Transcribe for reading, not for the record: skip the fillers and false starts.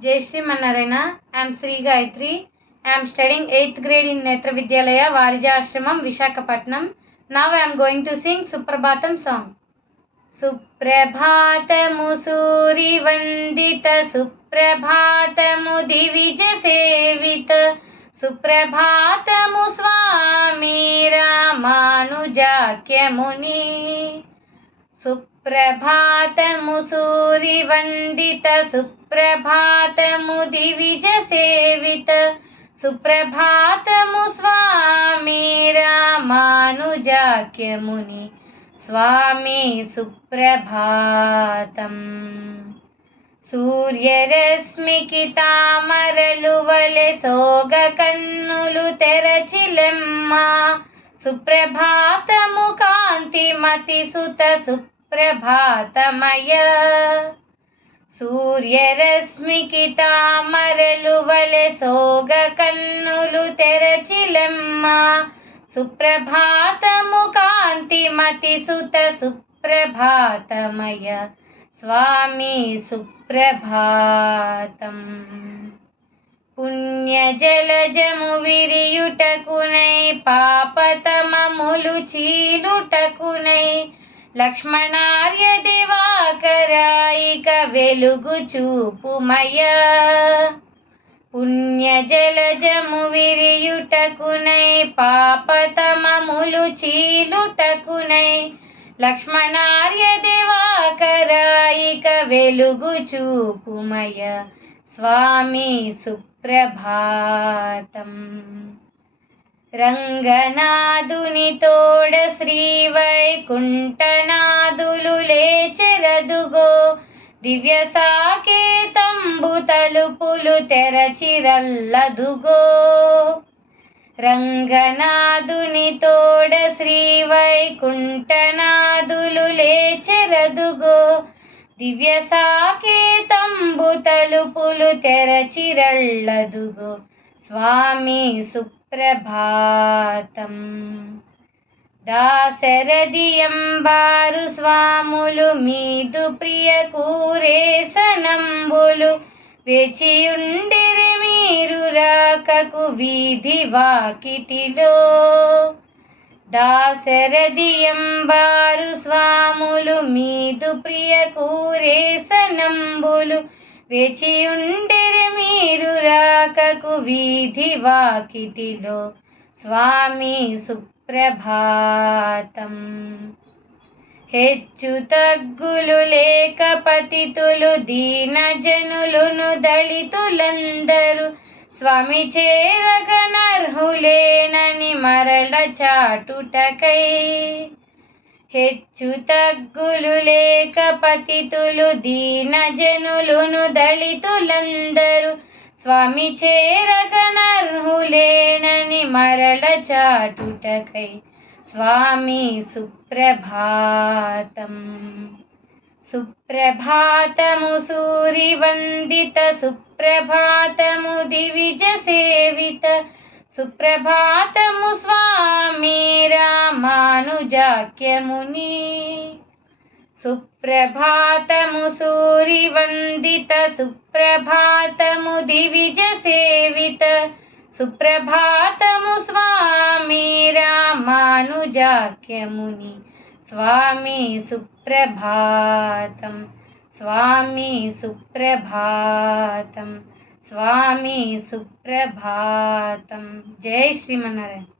Jai Shri Mannaraina. I am Sri Gayatri. I am studying 8th grade in Netra Vidyalaya, Varija Ashramam, Visakhapatnam. Now I am going to sing Suprabhatam song. Suprabhatamu Suri Vandita, Suprabhatamu Divij Sevita, Suprabhatamu Swami Ramanujakya Muni. సుప్రభాతము Suri వందిత సుప్రభాతము Divija Savitha సుప్రభాతము స్వామి రామానుజాఖ్యముని స్వామి సుప్రభాతం. సూర్యరశ్మికి తామరలు వలె సోగ కన్నులు తెరచిలెమ్మ సుప్రభాతము కాంతిమతి సుత సుప్రభాతమయ. సూర్యరశ్మికి తామరలు వలె సోగ కన్నులు తెరచిలెమ్మ సుప్రభాతము కాంతిమతి సుత సుప్రభాతమయ స్వామి సుప్రభాతం. పుణ్యజలజము విరియుటకునై పాపతమములు చీలుటకునై లక్ష్మణార్య దివాకరాయిక వెలుగు చూపుమయ. పుణ్యజలజము విరియుటకునై పాపతమములు చీలుటకునై లక్ష్మణార్య దివాకరాయిక వెలుగు చూపుమయ స్వామి సుప్రభాతం. రంగనాథుని తోడ శ్రీ వైకుంఠనాథులు లేచెరదుగో దివ్య సాకేతంబు తలుపులు తెరచిరల్లదుగో. రంగనాథుని తోడ శ్రీ వైకుంఠనాథులు లేచెరదుగో దివ్య సాకేతంబు తలుపులు తెరచిరల్లదుగో స్వామి సుప్రభాతం. దాశరథియంబారు స్వాములు మీదు ప్రియ కూరేసనంబులు వేచియుండిరి మీరు రాకకు వీధి వాకిటిలో. దాశరథియంబారు స్వాములు మీదు ప్రియ కూరేసనంబులు వేచియుండిరి మీరు రాకకు వీధి వాకిటిలో స్వామి సుప్రభాతం. హెచ్చు తగ్గులు లేక పతితులు దీనజనులును దళితులందరూ స్వామి చేరగనర్హులేనని మరల చాటుటకై. హెచ్చు తగ్గులు లేక పతితులు దీనజనులును దళితులందరూ స్వామి చేరగనర్హులేనని మరల చాటుటకై స్వామి సుప్రభాతం. సుప్రభాతము సూరి వందిత సుప్రభాతము దివిజ సేవిత సుప్రభాతము స్వామి రామానుజాఖ్యముని. సుప్రభాతము సూరి వందిత సుప్రభాతము దివిజ సేవిత సుప్రభాతము స్వామి రామానుజాఖ్యముని స్వామి సుప్రభాతం. స్వామి సుప్రభాతం. స్వామి సుప్రభాతం. జై శ్రీమన్నారాయణ.